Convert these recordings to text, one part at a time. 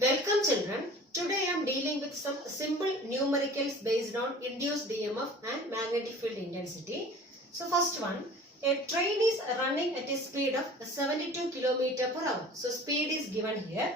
Welcome children. Today I am dealing with some simple numericals based on induced EMF and magnetic field intensity. So first one, a train is running at a speed of 72 km per hour. So speed is given here.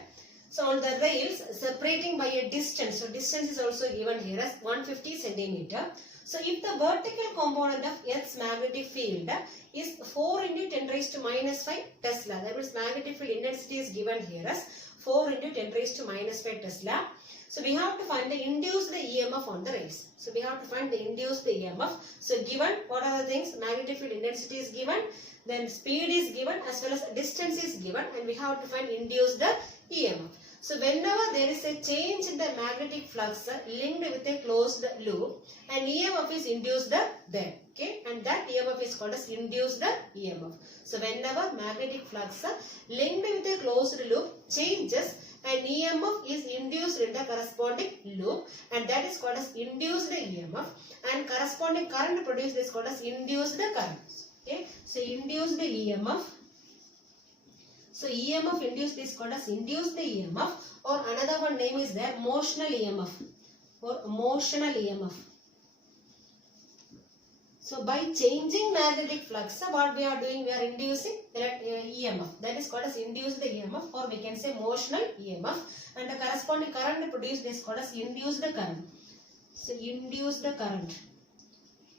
So on the rails separating by a distance. So distance is also given here as 150 centimeter. So if the vertical component of Earth's magnetic field is 4 into 10 raised to minus 5 Tesla. That means magnetic field intensity is given here as 4 into 10 raised to minus 5 Tesla. So we have to find the induced EMF on the rails. So we have to find the induced EMF. So given what are the things? Magnetic field intensity is given, then speed is given as well as distance is given, and we have to find induced EMF. So whenever there is a change in the magnetic flux linked with a closed loop, an EMF is induced there. Okay, and that EMF is called as induced EMF. So whenever magnetic flux linked with a closed loop changes, an EMF is induced in the corresponding loop, and that is called as induced EMF, and corresponding current produced is called as induced current. Okay, so induced EMF. So EMF induced is called as induced EMF, or another one name is there, motional EMF or motional EMF. So by changing magnetic flux, what we are doing? We are inducing EMF. That is called as induced EMF, or we can say motional EMF, and the corresponding current produced is called as induced current. So induced current.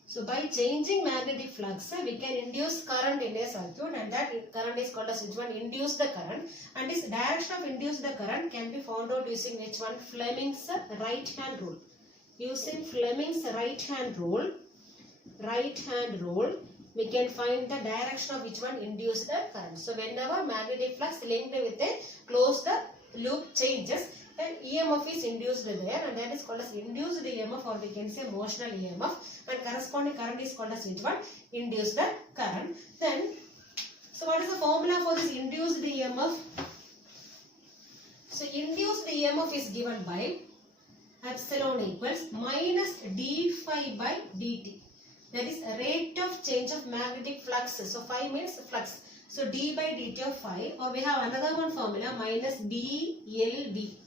So by changing magnetic flux, we can induce current in a circuit, and that current is called as which one? Induced current. And this direction of induced current can be found out using which one? Fleming's right hand rule. Using Fleming's right hand rule, we can find the direction of which one? Induced current. So whenever magnetic flux linked with a closed loop changes, then EMF is induced there, and that is called as induced EMF, or we can say motional EMF, and corresponding current is called as which one? Induced current. Then, so what is the formula for this induced EMF? So induced EMF is given by epsilon equals minus d phi by dt. That is rate of change of magnetic flux. So phi means flux. So d by dt of phi, or we have another one formula minus BLV.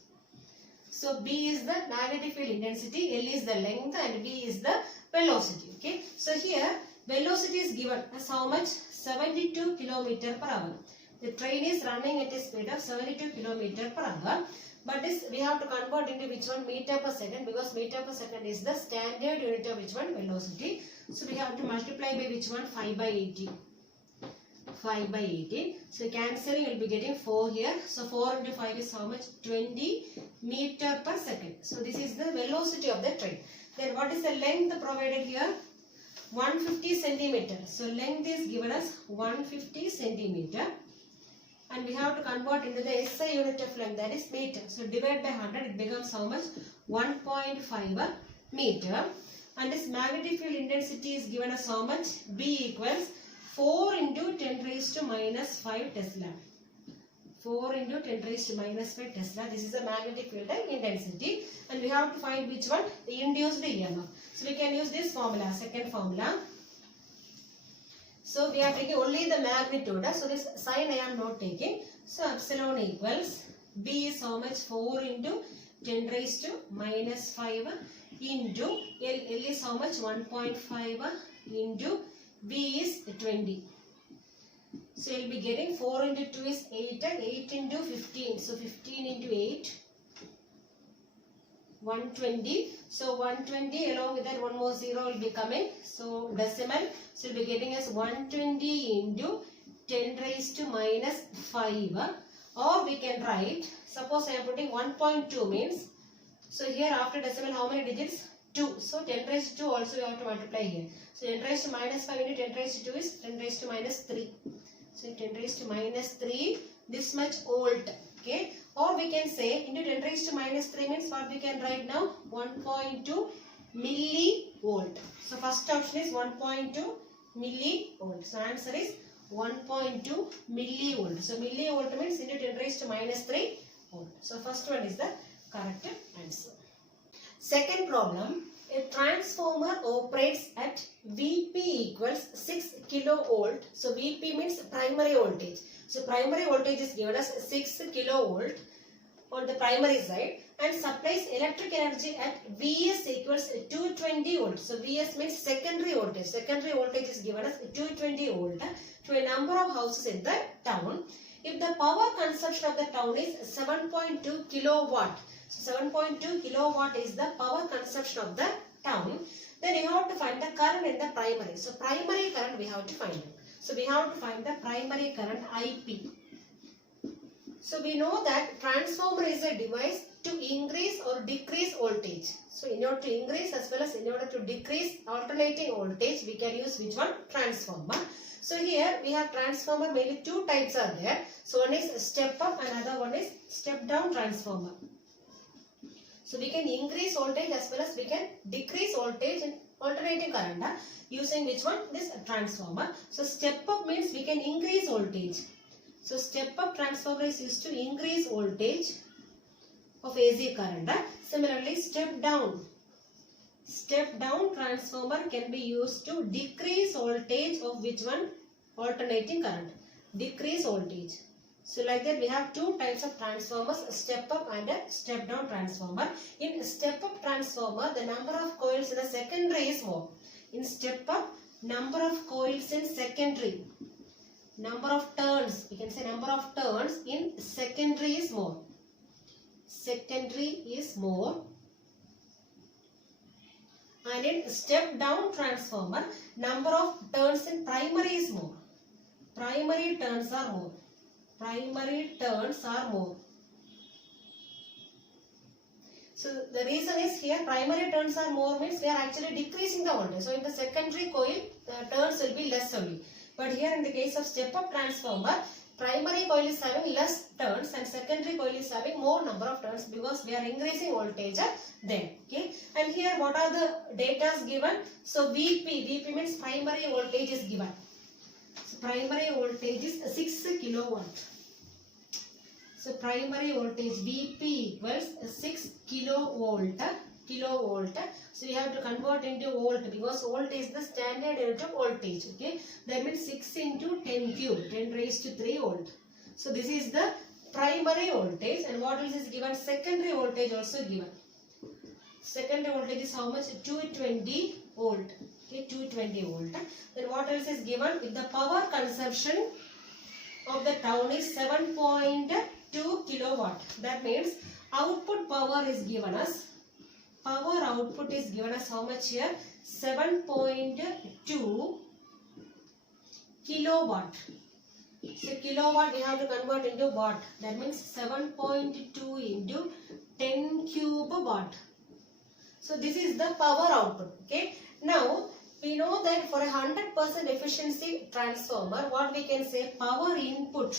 So B is the magnetic field intensity, L is the length, and V is the velocity. Okay. So here velocity is given as how much? 72 km per hour. The train is running at a speed of 72 km per hour. But this we have to convert into which one? Meter per second, because meter per second is the standard unit of which one? Velocity. So we have to multiply by which one? 5 by 80. 5 by 80. So cancelling, you will be getting 4 here. So 4 into 5 is how much? 20 meter per second. So this is the velocity of the train. Then what is the length provided here? 150 centimeter. So length is given as 150 centimeter. And we have to convert into the SI unit of length, that is meter. So divide by 100, it becomes how much? 1.5 meter. And this magnetic field intensity is given as how much? B equals 4 into 10 raised to minus 5 Tesla. 4 into 10 raised to minus 5 Tesla. This is the magnetic field intensity. And we have to find which one? The induced EMF. So we can use this formula, second formula. So we are taking only the magnitude. So this sign I am not taking. So epsilon equals B is how much? 4 into 10 raised to minus 5 into L is how much? 1.5 into B is 20. So you will be getting 4 into 2 is 8 and 8 into 15. So 15 into 8, 120. So 120 along with that one more 0 will be coming. So decimal. So you will be getting as 120 into 10 raised to minus 5. Or we can write, suppose I am putting 1.2 means, so here after decimal how many digits? 2. So 10 raised to 2 also you have to multiply here. So 10 raised to minus 5 into 10 raised to 2 is 10 raised to minus 3. So 10 raised to minus 3, this much volt. Okay. Or we can say into 10 raised to minus 3 means what we can write now? 1.2 millivolt. So first option is 1.2 millivolt. So answer is 1.2 millivolt. So millivolt means into 10 raised to minus 3 volt. So first one is the correct answer. Second problem, a transformer operates at Vp equals 6 kilovolt. So Vp means primary voltage. So primary voltage is given as 6 kilovolt on the primary side and supplies electric energy at Vs equals 220 volts. So Vs means secondary voltage. Secondary voltage is given as 220 volt to a number of houses in the town. If the power consumption of the town is 7.2 kilowatt, so 7.2 kilowatt is the power consumption of the town, then you have to find the current in the primary. So primary current we have to find it. So we have to find the primary current IP. So we know that transformer is a device to increase or decrease voltage. So in order to increase as well as in order to decrease alternating voltage, we can use which one? Transformer. So here we have transformer, mainly two types are there. So one is step up and another one is step down transformer. So we can increase voltage as well as we can decrease voltage in alternating current using which one? This transformer. So step up means we can increase voltage. So step up transformer is used to increase voltage of AC current. Similarly step down transformer can be used to decrease voltage of which one? Alternating current. Decrease voltage. So like that we have two types of transformers, step up and a step down transformer. In step up transformer, the number of coils in the secondary is more. In step up, number of coils in secondary, number of turns, we can say number of turns in secondary is more. Secondary is more. And in step down transformer, number of turns in primary is more. Primary turns are more. Primary turns are more. So the reason is here primary turns are more means we are actually decreasing the voltage. So in the secondary coil, the turns will be less only. But here in the case of step up transformer, primary coil is having less turns and secondary coil is having more number of turns because we are increasing voltage there. Okay. And here what are the data given? So VP means primary voltage is given. So primary voltage is 6 kilowatt. So primary voltage VP equals 6 kilovolt. So we have to convert into volt because volt is the standard unit of voltage. Okay, that means 6 into 10 cube, 10 raised to 3 volt. So this is the primary voltage, and what else is given? Secondary voltage also given. Secondary voltage is how much? 220 volt. Okay, 220 volt. Then what else is given? If the power consumption of the town is 7.2 kilowatt, that means output power is given as, power output is given as how much here? 7.2 kilowatt. So kilowatt we have to convert into watt. That means 7.2 into 10 cube watt. So this is the power output. Okay. Now we know that for a 100% efficiency transformer, what we can say? Power input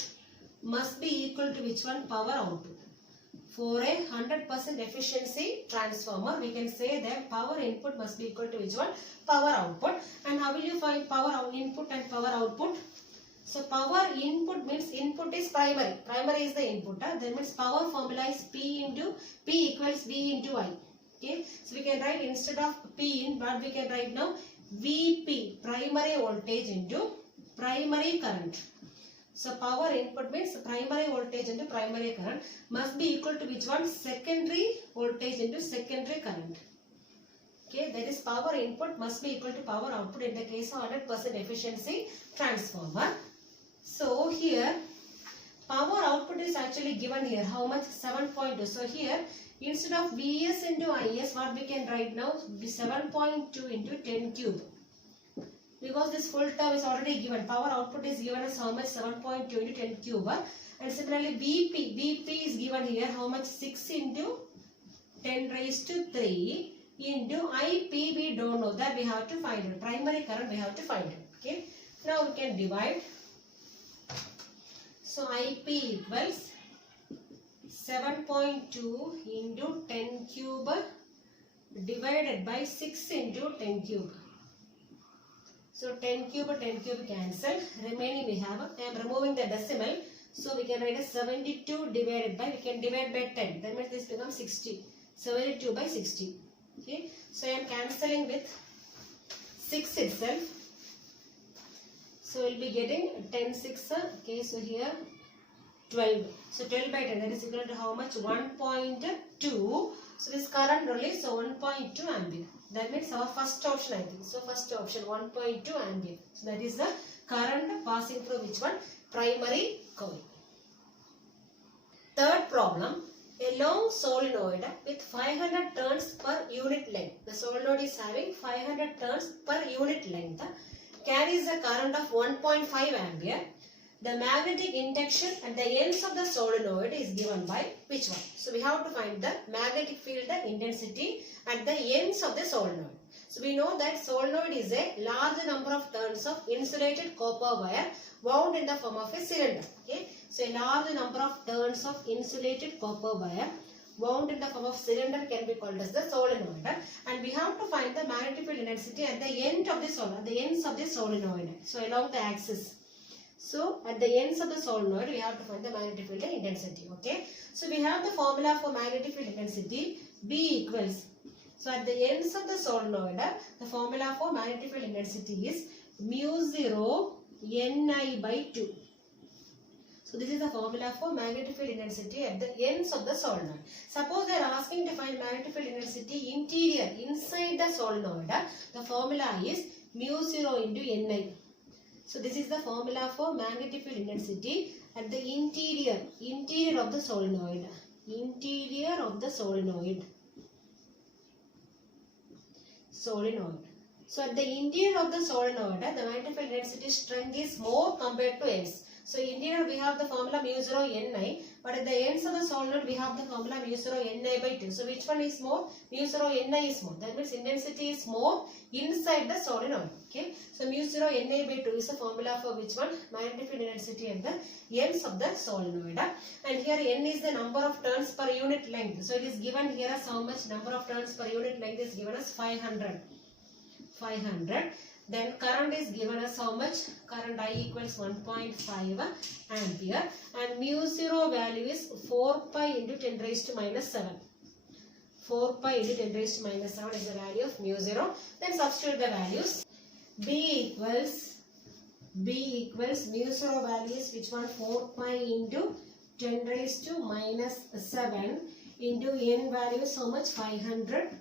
must be equal to which one? Power output. For a 100% efficiency transformer, we can say that power input must be equal to which one? Power output. And how will you find power input and power output? So power input means input is primary. Primary is the input. That means power formula is P equals V into I. Okay. So we can write instead of P in, what we can write now? VP, primary voltage into primary current. So power input means primary voltage into primary current must be equal to which one? Secondary voltage into secondary current. Okay, that is power input must be equal to power output in the case of 100% efficiency transformer. So here power output is actually given here. How much? 7.2. So here instead of Vs into Is, what we can write now? 7.2 into 10 cube. Because this full term is already given. Power output is given as how much? 7.2 into 10 cube. And similarly VP is given here how much? 6 into 10 raised to 3 into IP we don't know. That we have to find it. Primary current we have to find it. Okay. Now we can divide. So IP equals 7.2 into 10 cube divided by 6 into 10 cube. So 10 cube cancel. Remaining we have, I am removing the decimal. So we can write as 72 divided by, we can divide by 10. That means this becomes 60. 72 by 60. Okay. So I am cancelling with 6 itself. So we will be getting 10 6. Okay. So here 12. So 12 by 10, that is equal to how much? 1.2. So this current release, so 1.2 ampere. That means our first option, I think. So first option 1.2 ampere. So that is the current passing through which one? Primary coil. Third problem. A long solenoid with 500 turns per unit length. The solenoid is having 500 turns per unit length. Carries a current of 1.5 ampere. The magnetic induction at the ends of the solenoid is given by which one? So we have to find the magnetic field intensity at the ends of the solenoid. So we know that solenoid is a large number of turns of insulated copper wire wound in the form of a cylinder. Okay. So a large number of turns of insulated copper wire wound in the form of cylinder can be called as the solenoid. And we have to find the magnetic field intensity at the end of the solenoid, the ends of the solenoid. So along the axis. So at the ends of the solenoid, we have to find the magnetic field intensity. Okay. So we have the formula for magnetic field intensity. B equals. So at the ends of the solenoid, the formula for magnetic field intensity is mu0 Ni by 2. So this is the formula for magnetic field intensity at the ends of the solenoid. Suppose they are asking to find magnetic field intensity interior, inside the solenoid. The formula is mu0 into Ni. So this is the formula for magnetic field intensity at the interior of the solenoid. Interior of the solenoid. So at the interior of the solenoid, the magnetic field intensity strength is more compared to ends. So interior we have the formula mu0 Ni, but at the ends of the solenoid we have the formula mu0 Ni by 2. So which one is more? Mu0 Ni is more. That means intensity is more inside the solenoid. Okay. So mu0 Ni by 2 is the formula for which one? Magnetic field intensity at the ends of the solenoid. And here N is the number of turns per unit length. So it is given here as how much? Number of turns per unit length is given as 500. Then current is given as how much? Current I equals 1.5 ampere. And mu0 value is 4 pi into 10 raised to minus 7. 4 pi into 10 raised to minus 7 is the value of mu0. Then substitute the values. B equals mu0 value is which one? 4 pi into 10 raised to minus 7 into N value is how much? 500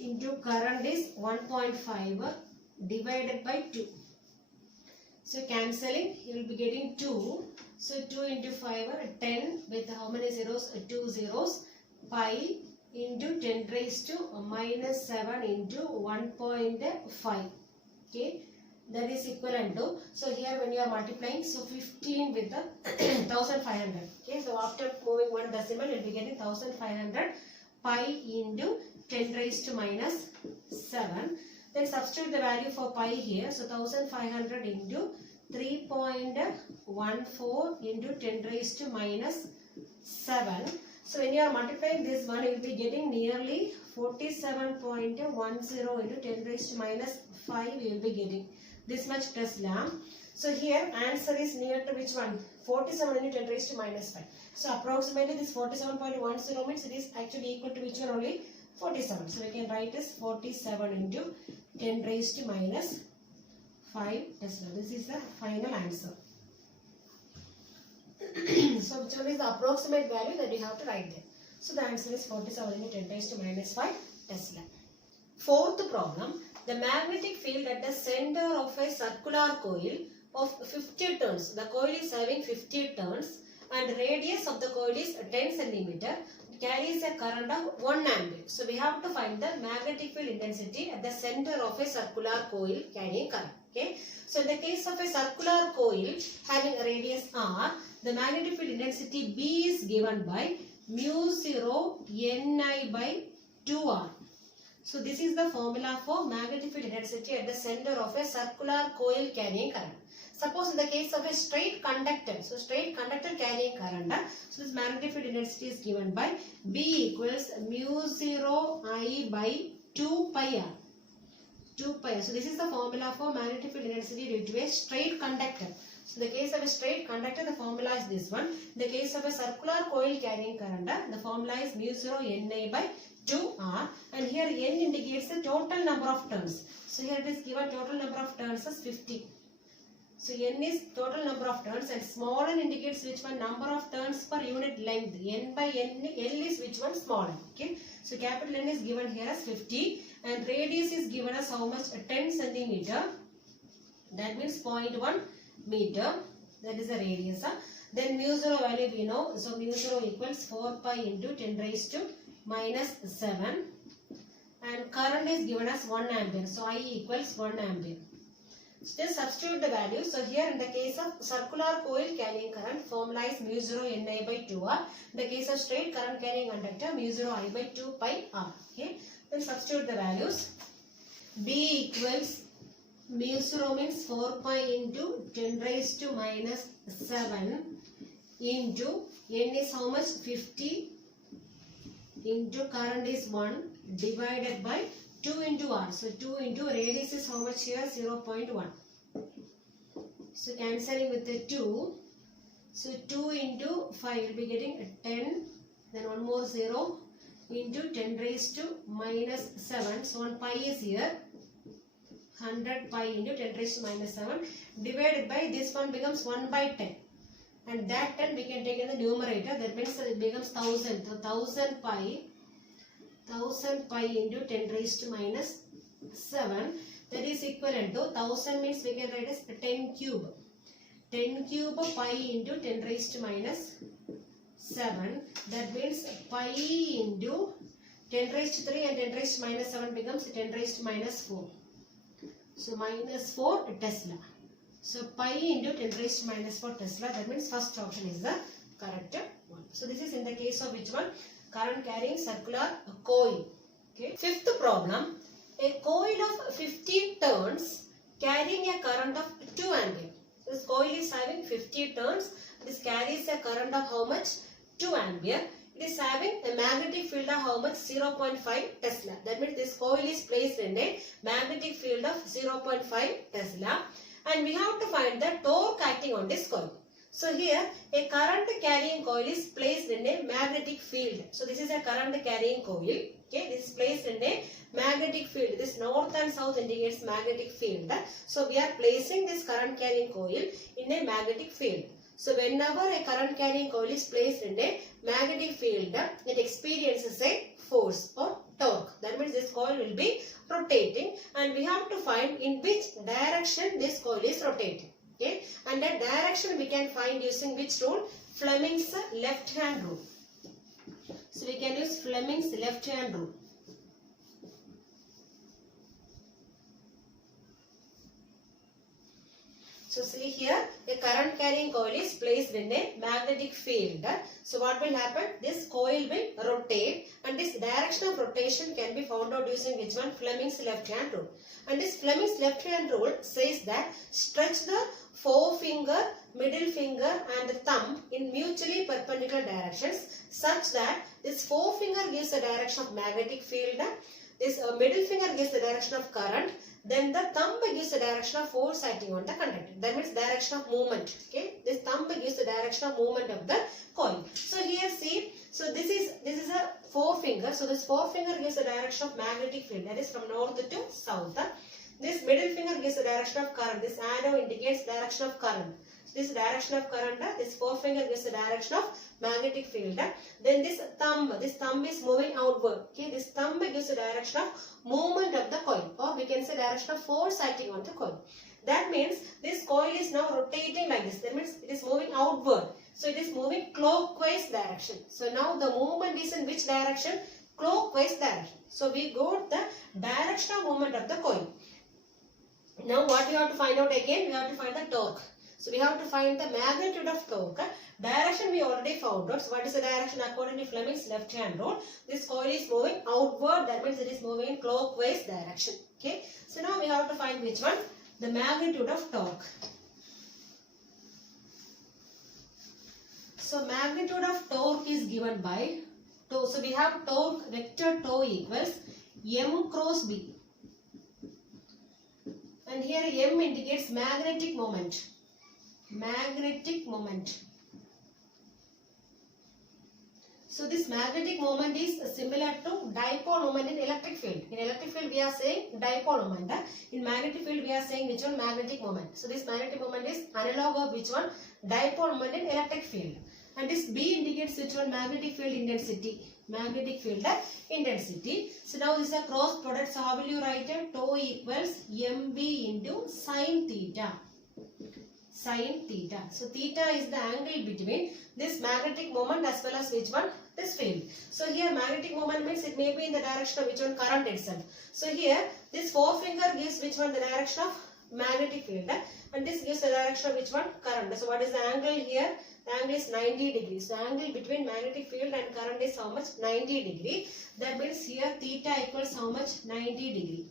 into current is 1.5 divided by 2. So cancelling, you will be getting 2. So 2 into 5 are 10 with how many zeros? 2 zeros. Pi into 10 raised to minus 7 into 1.5. Okay. That is equivalent to, so here when you are multiplying, so 15 with the 1500. Okay. So after moving one decimal, you will be getting 1500 pi into 10 raised to minus 7. Then substitute the value for pi here. So 1500 into 3.14 into 10 raised to minus 7. So when you are multiplying this one, you will be getting nearly 47.10 into 10 raised to minus 5. You will be getting this much Tesla. So here answer is near to which one? 47 into 10 raised to minus 5. So approximately this 47.10 means it is actually equal to which one only? 47. So we can write as 47 into 10 raised to minus 5 Tesla. This is the final answer. So which one is the approximate value that you have to write there? So the answer is 47 into 10 raised to minus 5 Tesla. Fourth problem. The magnetic field at the center of a circular coil of 50 turns. The coil is having 50 turns and radius of the coil is 10 centimeter. Carries a current of 1 ampere. So we have to find the magnetic field intensity at the center of a circular coil carrying current. Okay. So in the case of a circular coil having a radius r, the magnetic field intensity B is given by mu0 Ni by 2r. So this is the formula for magnetic field intensity at the center of a circular coil carrying current. Suppose in the case of a straight conductor, so straight conductor carrying current, so this magnetic field intensity is given by B equals mu0 I by 2 pi r. 2 pi r. So this is the formula for magnetic field intensity due to a straight conductor. So in the case of a straight conductor, the formula is this one. In the case of a circular coil carrying current, the formula is mu0 Ni by 2r, and here N indicates the total number of turns. So here it is given total number of turns as 50. So n is total number of turns and small n indicates which one? Number of turns per unit length. N by n, L is which one? Small n. Okay. So capital N is given here as 50 and radius is given as how much? 10 centimeter. That means 0.1 meter. That is the radius. Then mu 0 value we know. So mu 0 equals 4 pi into 10 raised to minus 7. And current is given as 1 ampere. So I equals 1 ampere. So just substitute the value. So here in the case of circular coil carrying current, formula is mu 0 Ni by 2R. In the case of straight current carrying conductor, mu 0 I by 2 pi R. Okay. Then substitute the values. B equals mu 0 means 4 pi into 10 raised to minus 7 into N is how much? 50 into current is 1 divided by 2 into R. So 2 into radius is how much here? 0.1. So cancelling with the 2. So 2 into 5 will be getting 10. Then one more 0 into 10 raised to minus 7. So 1 pi is here. 100 pi into 10 raised to minus 7 divided by this one becomes 1 by 10. And that 10 we can take in the numerator. That means it becomes 1000. So 1000 pi into 10 raised to minus 7. That is equivalent to 1000 means we can write as 10 cube. 10 cube pi into 10 raised to minus 7. That means pi into 10 raised to 3 and 10 raised to minus 7 becomes 10 raised to minus 4. So minus 4 Tesla. So pi into 10 raised to minus 4 Tesla. That means first option is the correct one. So this is in the case of which one? Current carrying circular coil. Okay. Fifth problem. A coil of 50 turns carrying a current of 2 ampere. This coil is having 50 turns. This carries a current of how much? 2 ampere. It is having a magnetic field of how much? 0.5 Tesla. That means this coil is placed in a magnetic field of 0.5 Tesla. And we have to find the torque acting on this coil. So here a current carrying coil is placed in a magnetic field. So this is a current carrying coil. Okay, this is placed in a magnetic field. This north and south indicates magnetic field. So we are placing this current carrying coil in a magnetic field. So whenever a current carrying coil is placed in a magnetic field, it experiences a force or torque. That means this coil will be rotating and we have to find in which direction this coil is rotating. Okay, and that direction we can find using which rule? Fleming's left hand rule. So we can use Fleming's left hand rule. So see here, a current carrying coil is placed in a magnetic field. So what will happen? This coil will rotate and this direction of rotation can be found out using which one? Fleming's left hand rule. And this Fleming's left hand rule says that stretch the forefinger, middle finger and the thumb in mutually perpendicular directions such that this forefinger gives the direction of magnetic field, this middle finger gives the direction of current, then the thumb gives the direction of force acting on the conductor. That means direction of movement. Okay, this thumb gives the direction of movement of the coil. So here see, so this is a forefinger. So this forefinger gives the direction of magnetic field. That is from north to south. This middle finger gives the direction of current. This arrow indicates direction of current. So this direction of current. This forefinger gives the direction of magnetic field. Then this thumb is moving outward. Okay, this thumb gives the direction of movement of the coil, or we can say direction of force acting on the coil. That means this coil is now rotating like this. That means it is moving outward. So it is moving clockwise direction. So now the movement is in which direction? Clockwise direction. So we got the direction of movement of the coil. Now what we have to find out again? We have to find the torque. So we have to find the magnitude of torque. Direction we already found out. So what is the direction according to Fleming's left hand rule? This coil is moving outward. That means it is moving in clockwise direction. Okay. So now we have to find which one? The magnitude of torque. So magnitude of torque is given by tau. So we have torque vector tau equals m cross b. And here m indicates magnetic moment. Magnetic moment. So this magnetic moment is similar to dipole moment in electric field. In electric field we are saying dipole moment. In magnetic field we are saying which one? Magnetic moment. So this magnetic moment is analog of which one? Dipole moment in electric field. And this B indicates which one? Magnetic field intensity. Magnetic field intensity. So now this is a cross product. So how will you write it? Tau equals mb into sine theta. Sine theta. So theta is the angle between this magnetic moment as well as which one? This field. So here magnetic moment means it may be in the direction of which one? Current itself. So here this forefinger gives which one? The direction of magnetic field, and this gives the direction of which one? Current. So what is the angle here? The angle is 90 degrees. The angle between magnetic field and current is how much? 90 degree. That means here theta equals how much? 90 degree.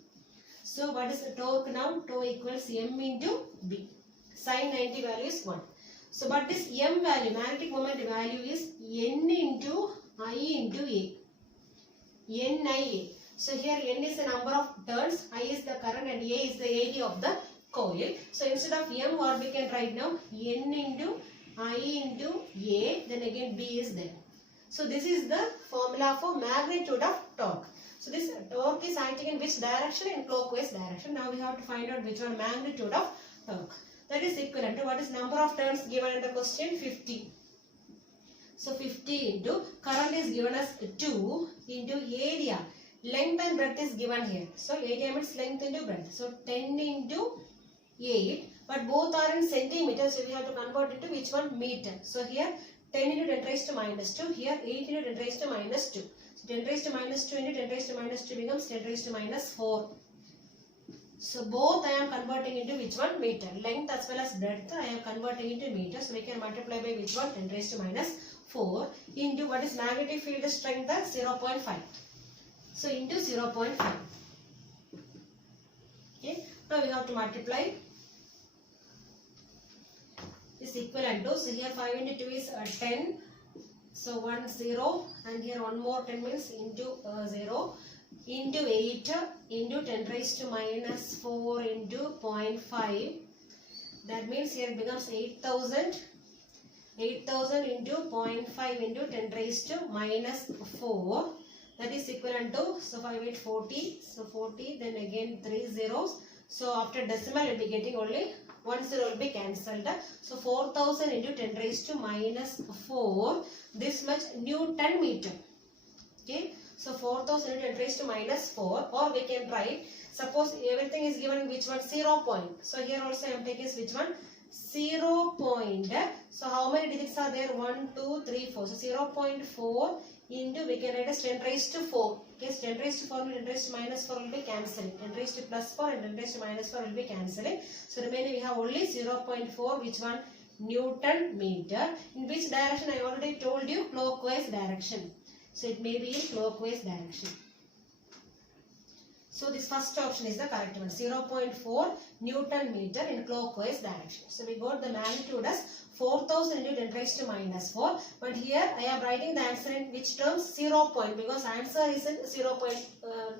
So what is the torque now? Tau equals m into b. Sin 90 value is 1. So but this m value, magnetic moment value is n into I into a. NIA. So here n is the number of turns, I is the current, and a is the area of the coil. So instead of m, what we can write now? N into I into a, then again b is there. So this is the formula for magnitude of torque. So this torque is acting in which direction? In clockwise direction. Now we have to find out which one? Magnitude of torque. That is equivalent to what is number of turns given in the question? 50. So 50 into current is given as 2 into area. Length and breadth is given here. So area means length into breadth. So 10 into 8. But both are in centimeters. So we have to convert into which one? Meter. So here 10 into 10 raised to minus 2. Here 8 into 10 raised to minus 2. So 10 raised to minus 2 into 10 raised to minus 2 becomes 10 raised to minus 4. So both I am converting into which one? Meter. Length as well as breadth I am converting into meter. So we can multiply by which one? 10 raised to minus 4 into what is magnetic field strength? 0.5. So into 0.5. Okay. Now we have to multiply. Is equivalent to, so here 5 into 2 is 10. So 1 0, and here one more 10 means into 0. Into 8 into 10 raised to minus 4 into 0.5. That means here it becomes 8,000. 8,000 into 0.5 into 10 raised to minus 4. That is equivalent to, so 5 8 40. So 40, then again 3 zeros. So after decimal you will be getting only 1 0 will be cancelled. So 4,000 into 10 raised to minus 4. This much Newton meter. Okay. So 4,000 into 10 raised to minus 4, or we can write, suppose everything is given which one? 0 point. So here also I am taking which one? 0 point. So how many digits are there? 1, 2, 3, 4. So 0.4 into, we can write as 10 raised to 4. Okay, so 10 raised to 4 and 10 raised to minus 4 will be cancelling. 10 raised to plus 4 and 10 raised to minus 4 will be cancelling. So remaining we have only 0.4, which one? Newton meter. In which direction? I already told you, clockwise direction. So it may be in clockwise direction. So this first option is the correct one. 0.4 Newton meter in clockwise direction. So we got the magnitude as 4,000 into 10 raised to minus 4. But here I am writing the answer in which terms? 0 point, because answer is in 0 point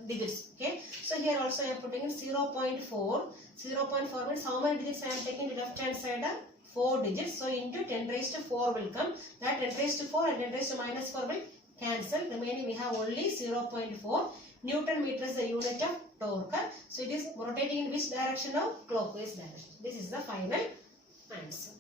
digits. Okay. So here also I am putting in 0.4. 0.4 means how many digits I am taking to left hand side? 4 digits. So into 10 raised to 4 will come. That 10 raised to 4 and 10 raised to minus 4 will cancel. Remaining we have only 0.4. Newton meter is the unit of torque. So it is rotating in which direction now? Clockwise direction. This is the final answer.